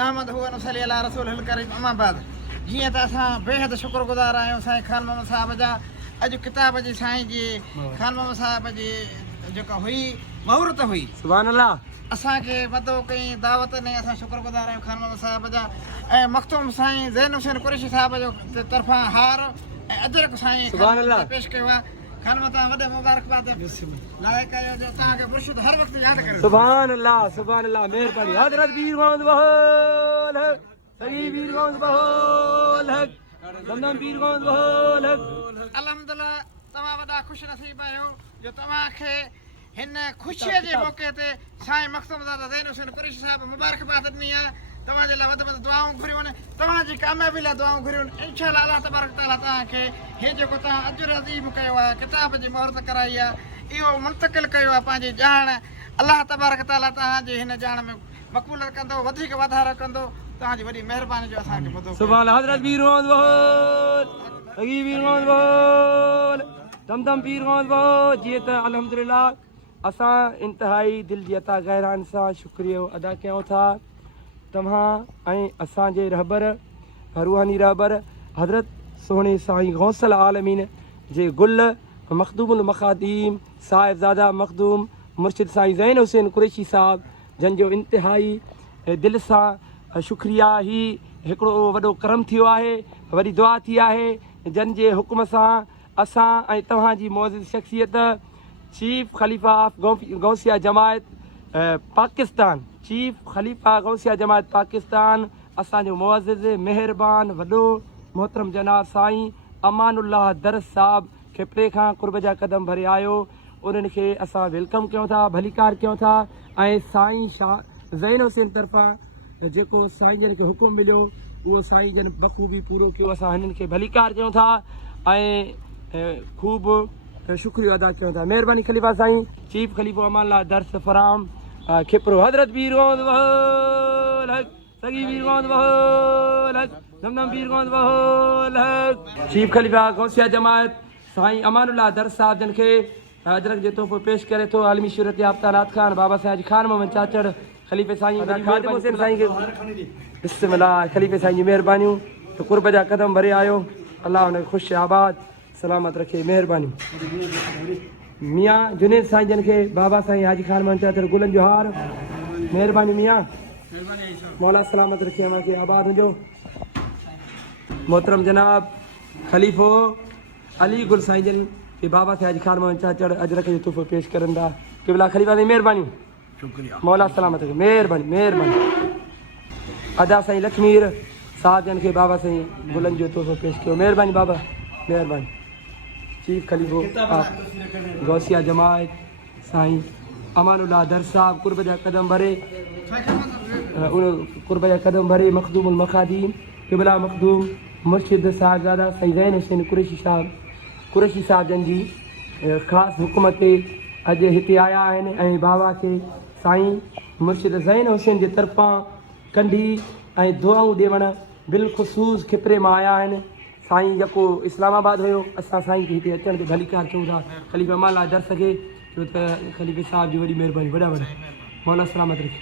नहमदहु व नसल्ली अला रसूलिल करीम अम्मा बाद। जीअं त असां बेहद शुक्रगुज़ार आहियूं साईं खान मोहम्मद साहिब जा। अॼु किताब जी साईं जी खान मोहम्मद साहिब जी जेका हुई मुहूर्त हुई, सुभान अल्लाह, असांखे वधो कई दावत ने। असां शुक्रगुज़ार आहियूं खान मोहम्मद साहिब जा। ऐं मखतूम साईं ज़ैन हुसैन कुरैशी साहिब जो तरफ़ां हार ऐं अजरक साईं सुभान अल्लाह पेश कयो आहे। खान मां वॾे मुबारकबाद लाइक़ आहियो जो तव्हांखे मुर्शिद हर वक़्तु यादि करे। सुभान अल्लाह, मेहरबानी। हज़रत पीर मोहम्मद बहोल हक, सही पीर मोहम्मद बहोल हक, दमदम पीर मोहम्मद बहोल हक। अल्हम्दुलिल्लाह तव्हां वॾा ख़ुशि नसीब आहियो जो तव्हांखे हिन ख़ुशीअ जे मौक़े ते साईं मखतूम ज़ादा ज़ैन हुसैन कुरैशी साहिब मुबारकबाद ॾिनी आहे। तव्हांजे लाइ वधि वधि दुआऊं घुरियूं आहिनि, तव्हांजी कामयाबी लाइ दुआऊं घुरियूं आहिनि। इंशाअल्लाह अल्लाह तबारक तआला तव्हांखे हे जेको तव्हां अजुर अज़ीम कयो आहे, किताब जी मुहूर्त कराई आहे, इहो मुंतक़िल कयो आहे पंहिंजी ॼाण। अल्लाह तबारक तआला तव्हांजी हिन ॼाण में मक़बूलियत कंदो, वधीक वाधारो कंदो। तव्हांजी वॾी महिरबानी जो असांखे ॿुधो। सुभान अल्लाह। हज़रत पीर मोहम्मद बहोल, सही पीर मोहम्मद बहोल, दमदम पीर मोहम्मद बहोल। जीअं त अल्हम्दुलिल्लाह असां इंतहाई दिलि जी अता गहरान सां शुक्रियो अदा कयूं था तव्हां ऐं असांजे रहबर रूहानी रहबर हज़रत सोने साईं गौसल आलमीन जे गुल मखदूमुल मखादीम साहिबज़ादा मखदूम मुर्शिद साईं ज़ैन हुसैन कुरैशी साहिब जंहिंजो इंतिहाई दिलि सां शुक्रिया। ही हिकिड़ो वॾो करम थियो आहे, वॾी दुआ थी आहे जंहिंजे हुकुम सां असां ऐं तव्हांजी मौजूद शख़्सियत चीफ ख़लीफ़ा ऑफ गौसिया जमायत पाकिस्तान, चीफ ख़लीफ़ा गौसिया जमायत पाकिस्तान, असांजो मुअज़्ज़िज़ महिरबान वॾो मोहतरम जनाब साईं अमानुल्लाह दरस साहिब खे पिए खां कुर्ब जा क़दम भरे आयो। उन्हनि खे असां वेलकम कयूं था, भलीकार कयूं था। ऐं साईं शाह ज़ैन हुसैन तरफ़ां जेको साईं जन खे हुकुम मिलियो उहो साईं जन बख़ूबी पूरो कयो। असां हिननि खे भलीकार कयूं था ऐं ख़ूब शुक्रियो अदा कयूं था। महिरबानी ख़लीफ़ा साईं चीफ ख़लीफ़ो अमानुल्लाह दरस फराम खिपरो। हज़रत पीर मोहम्मद बहोल हक, सगी पीर मोहम्मद बहोल हक, दमदम पीर मोहम्मद बहोल हक। चीफ ख़लीफ़ा गौसिया जमायत साईं अमानुल्लाह दरस साहिब जन खे अजरक जो तोहफ़ो पेश करे थो। आलमी शहरत याफ़्ता नात खान बाबा साहिब खान मोहम्मद चाचड़ ख़लीफ़े साईं खादिम हुसैन साईं खे बिस्मिल्लाह ख़लीफ़े साईं जी महिरबानियूं त कुर्ब जा क़दम भरे आयो। अल्लाह हुनखे ख़ुशि आबाद सलामत रखे। महिरबानी। मियाँ जुनेद साईं जन खे बाबा साईं हाजी खान मोहम्मद चाचड़ गुलनि जो हार। महिरबानी मियाँ, मौला सलामत रखे, अमांखे आबाद हुजो। मोहतरम जनाब ख़लीफ़ो अली गुल साईं जन के बाबा साईं हाजी खान मोहम्मद चाचड़ अजरक जो तोहफ़ो पेश करनि था। क़िबला ख़लीफ़ा साईं महिरबानी, शुक्रिया, मौला सलामत रखे। महिरबानी महिरबानी। अदा साईं लक्ष्मीर साहिब जन खे बाबा साईं गुलनि जो तोहफ़ो पेश कयो। महिरबानी बाबा, महिरबानी। चीफ ख़लीफ़ो गौसिया जमायत साईं अमानुल्लाह दरस साहिब कुर्ब जा क़दम भरे कुर्ब जा क़दम भरे मखदूमुल मखादीम क़िबला मखदूम मुर्शिद साहिबज़ादा साईं ज़ैन हुसैन कुरैशी साहिब जन जी ख़ासि हुकुम ते अॼु हिते आया आहिनि ऐं बाबा खे साईं मुर्शिद ज़ैन हुसैन जे तरफ़ां कंढी ऐं दुआऊं ॾियणु बिलख़ुसूस खिपरे मां आया आहिनि। साईं जेको इस्लामाबाद हुयो, असां साईं खे हिते अचण ते भलीकार चऊं था। ख़लीफ़ा अमानुल्लाह दरस खे छो त ख़लीफ़े साहिब जी वॾी महिरबानी, वॾा वॾा मौला सलामत रखे।